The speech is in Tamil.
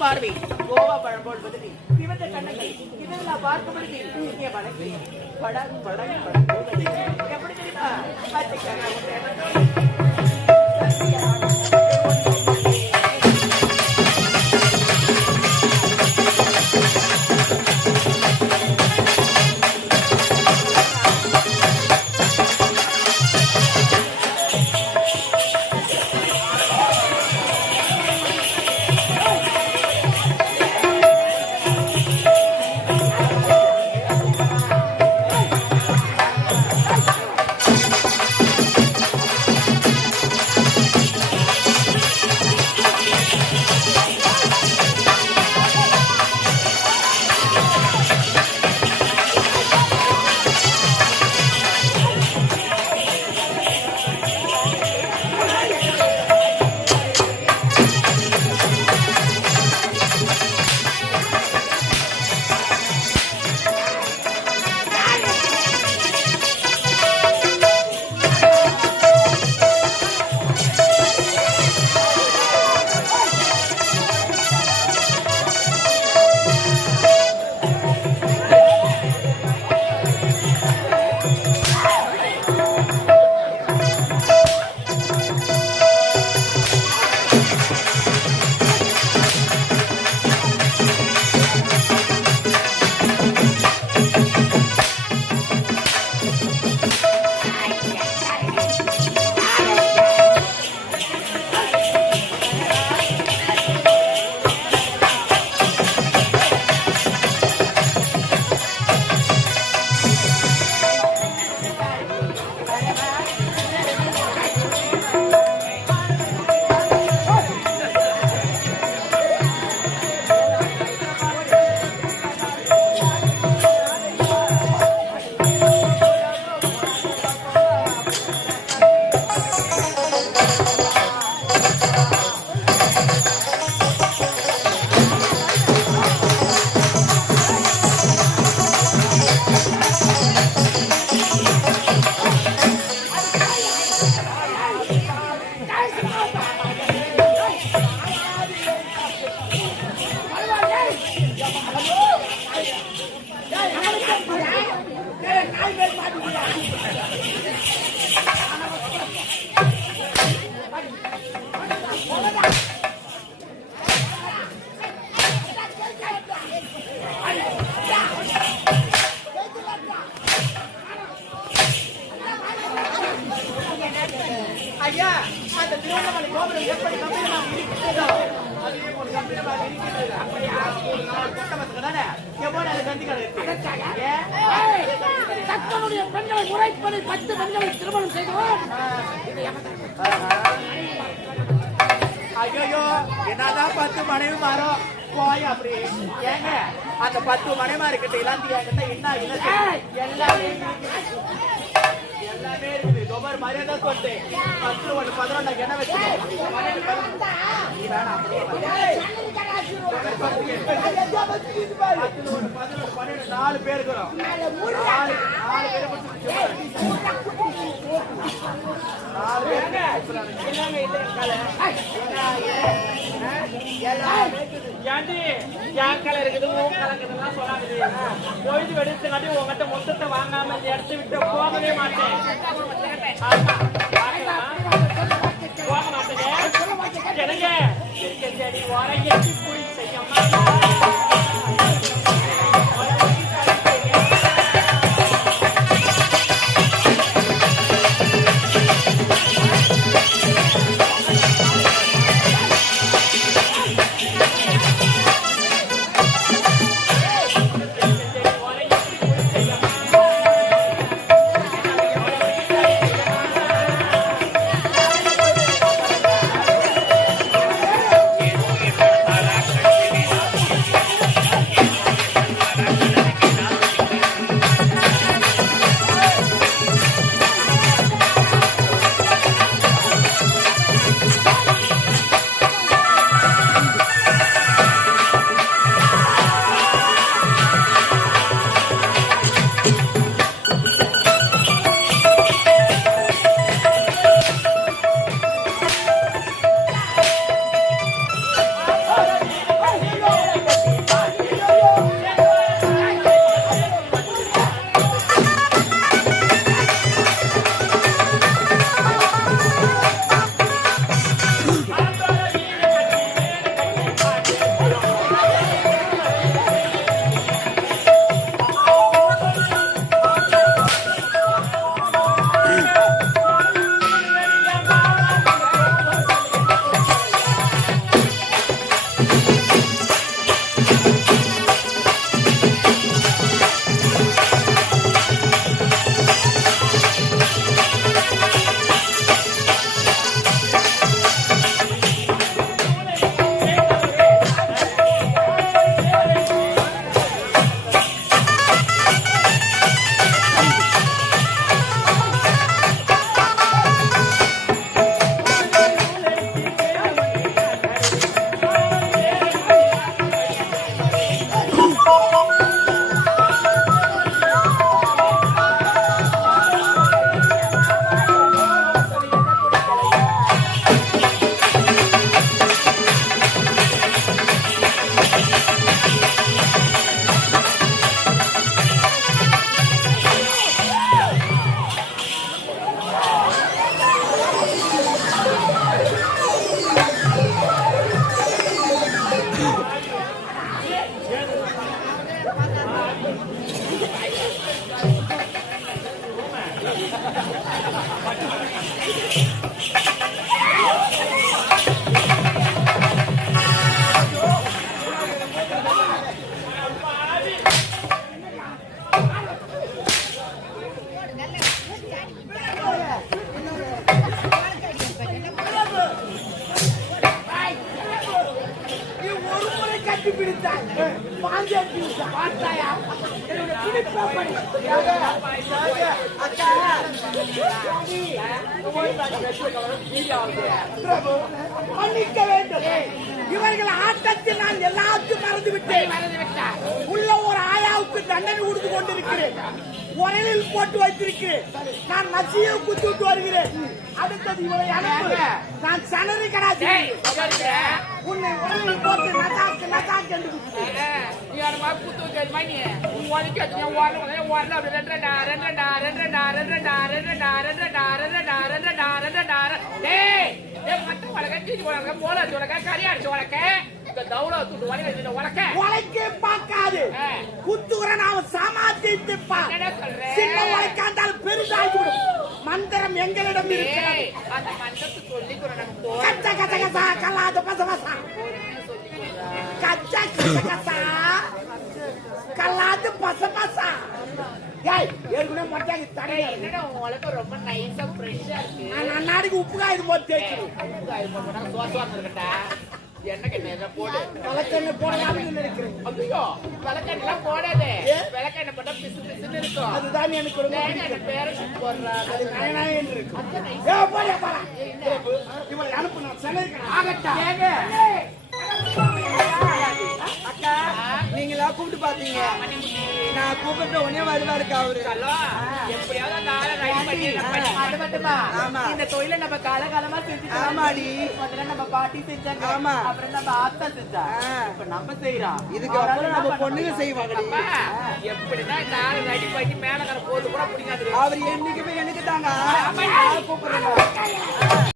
பார்வை கோவா பழம் போல் பதவி சிவந்த கண்ணங்கள் இதெல்லாம் பார்க்கும் பொழுது இங்கே வணங்கி படம் படம் படம் எப்படி தெரியுமா ஐயா அந்த திருவண்ணாமலை கோபுரம் எப்படி கம்பீரமாக இருக்கிறதோ அதே போல கம்பீரமாக இருக்கிறது. அப்படியா ஒரு நாள் கூட்டமத்துக்கு தானே எவ்வளவு அது கண்டிகள் தங்களுடைய பெண்களை முறைப்படி 10 பெண்களை திருமணம் செய்தவர். ஐயோ என்னதான் 10 மனைவி மாறும் போய் அப்படி ஏங்க அந்த 10 மனைமா இருக்கட்டும் இல்லாந்தி என்கிட்ட என்ன எல்லாமே எல்லாமே இருக்குது. ரொம்ப மரியாதை கொண்டு 10 1 11 என்ன வச்சு நீ வேணாம் அப்படியே 4 பேர் இருக்கிறோம். 4 பேரை முடிச்சு 4 பொழுது வெடிச்சுக்காட்டி உங்ககிட்ட மொத்தத்தை வாங்காம எடுத்து விட்டு போகவே மாட்டேன். போக மாட்டேங்க எனக்கு செடி உரையி குடி செய்ய நீ ஒரு முறை கட்டி பிடித்தாய் பாஞ்சாட்டி பார்த்தாயா என்னோட பிடிப்பா படி அக்கா பிரபு மன்னிக்க வேண்டும் இவர்கள் ஆட்டத்தில் நான் எல்லாத்தையும் மறந்து விட்டேன் உள்ள ஒரு ஆயாவுக்கு தண்டனை கொடுத்து கொண்டிருக்கிறேன் உரலில் போட்டு வைத்திருக்கிறேன் நான் நசியை குத்தி விட்டு வருகிறேன் அடுத்தது இவரை அனுப்பு நான் சனரி கடாச்சி உன்னை உரலில் போட்டு நசாக்கு நசாக்கு என்று நீ யார மாதிரி குத்து வைக்கிறது மாதிரி நீ உனக்கு வச்சு ஓரல அப்படி உழைக்க பார்க்காது குத்துகிற நாம சாமாத்திப்பா சின்ன உழைக்காந்தாலும் பெரிதாகி விடும் மந்திரம் எங்களிடம் இருக்கிறது அந்த மந்திரத்தை சொல்லிக்கிறோம் கச்ச கச்ச கசா கல்லாத பச பசா கச்ச கச்ச கசா கல்லாத பச பசா ஏய் ஏற்கனவே மட்டாங்க தடை என்னடா உனக்கு ரொம்ப நைஸா ஃப்ரெஷ்ஷா இருக்கு நான் அன்னாடிக்கு உப்பு காயுது போட்டு தேய்க்கணும் எண்ணெய் நிறைய போடு விளக்கெண்ணெய் போடலாம்னு நினைக்கிறேன் ஐயோ விளக்கெண்ணெய் போடாதே விளக்கெண்ணெய் போட்டா பிசு பிசுன்னு இருக்கும் அதுதான் எனக்கு ரொம்ப தேங்காய் பேரஷூட் போடுறாங்க அது நயனாயின்னு இருக்கு ஏ போடா போடா இவளை அனுப்பு நான் சென்னைக்கு ஆகட்டும் ஏங்க அக்கா நீங்களா கூப்பிட்டு பாத்தீங்க நான் கூப்பிட்ட உடனே வருவாருக்கா அவரு எப்படியாவது அந்த ஆளை ரைட் பண்ணி அது மட்டுமா ஆமா. இந்த தொழிலை நம்ம காலகாலமா செஞ்சுட்டு ஆமாடி. முதல்ல நம்ம பாட்டி செஞ்சாங்க ஆமா. அப்புறம் நம்ம ஆத்தா செஞ்சா இப்ப நம்ம செய்யறோம் இதுக்கு அப்புறம் நம்ம பொண்ணுங்க செய்வாங்கடி எப்படின்னா இந்த ஆளை ரெடி பண்ணி மேல போது கூட பிடிக்காது அவர் என்னைக்குமே எனக்கு தாங்க